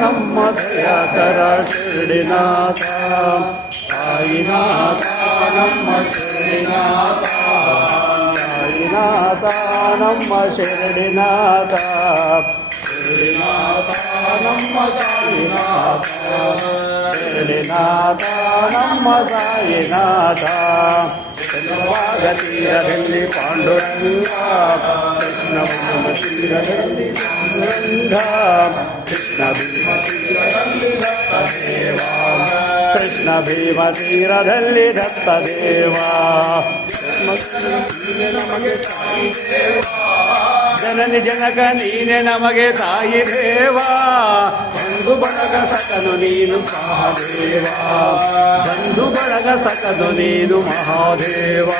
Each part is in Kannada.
ನಮ್ಮ ದಯಾಕರ ಶಿರಡಿನಾಥ. ಸಾಯಿನಾಥ ನಮ್ಮ ಶಿರಡಿನಾಥ, ಸಾಯಿನಾಥ ನಮ್ಮ ಶಿರಡಿನಾಥ, ಶಿರಡಿನಾಥ ನಮ್ಮ ಸಾಯಿನಾಥ, ಶಿರಡಿನಾಥ ನಮ್ಮ ಸಾಯಿನಾಥ. ಚಂದ್ರಭಾಗ ತೀರದಲ್ಲಿ ಪಾಂಡುರಂಗ, ಕೃಷ್ಣ ಭೀಮ ತೀರದಲ್ಲಿ ಪಾಂಡುರಂಗ, ಕೃಷ್ಣ ಭೀಮ ತೀರದಲ್ಲಿ ದತ್ತದೇವ, ಕೃಷ್ಣ ಭೀಮ ತೀರದಲ್ಲಿ ದತ್ತದೇವ. ನಮಗೆ ಸಾಯಿ ದೇವ, ಜನನಿ ಜನಕ ನೀನೆ ನಮಗೆ ಸಾಯಿ ದೇವ. ಬಂಧು ಬಳಗ ಸಕನು ನೀನು ಮಹಾದೇವ, ಬಂಧು ಬಳಗ ಸಕನು ನೀನು ಮಹಾದೇವ.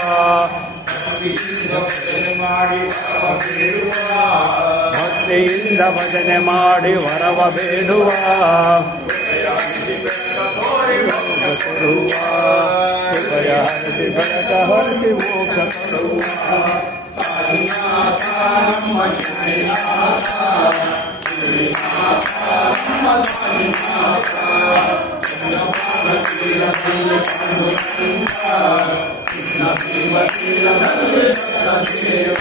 ಭಕ್ತಿಯಿಂದ ಭಜನೆ ಮಾಡಿ ವರವ ಬೇಡುವ, ಕೊಡುವ ಕೃಪೆಯ ಹರಿಸಿ ಬೆಳಕ ಹರಿಸಿ ಮೋಕ್ಷ ಕೊಡುವ. ಸಾಯಿನಾಥ ನಮ್ಮ ಶ್ರೀನಾಥ, ಶ್ರೀನಾಥ ನಮ್ಮ ಸಾಯಿನಾಥ, ಚಂದ್ರಭಾಗ ತೀರದಲ್ಲಿ ಪಾಂಡುರಂಗ, ಕೃಷ್ಣ ಭೀಮ ತೀರದಲ್ಲಿ ದತ್ತದೇವ.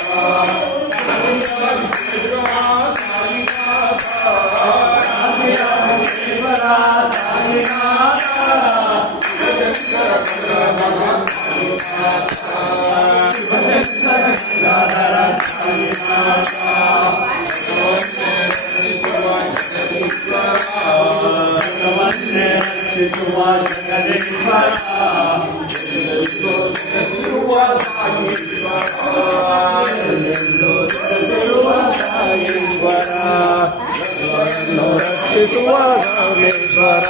ರಕ್ಷಿಸುವ ರಾಮೇಶ್ವರ,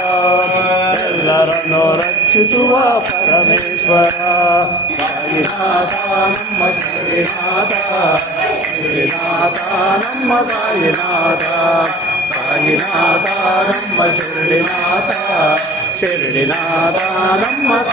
ಎಲ್ಲರನ್ನು ರಕ್ಷಿಸುವ ಪರಮೇಶ್ವರ. ಸಾಯಿನಾಥ ನಮ್ಮ ಶ್ರೀನಾಥ, ಶ್ರೀನಾಥ ನಮ್ಮ ಸಾಯಿನಾಥ, ಸಾಯಿನಾಥ ನಮ್ಮ ಶಿರಡಿನಾಥ, ಶಿರಡಿನಾಥ ನಮ್ಮ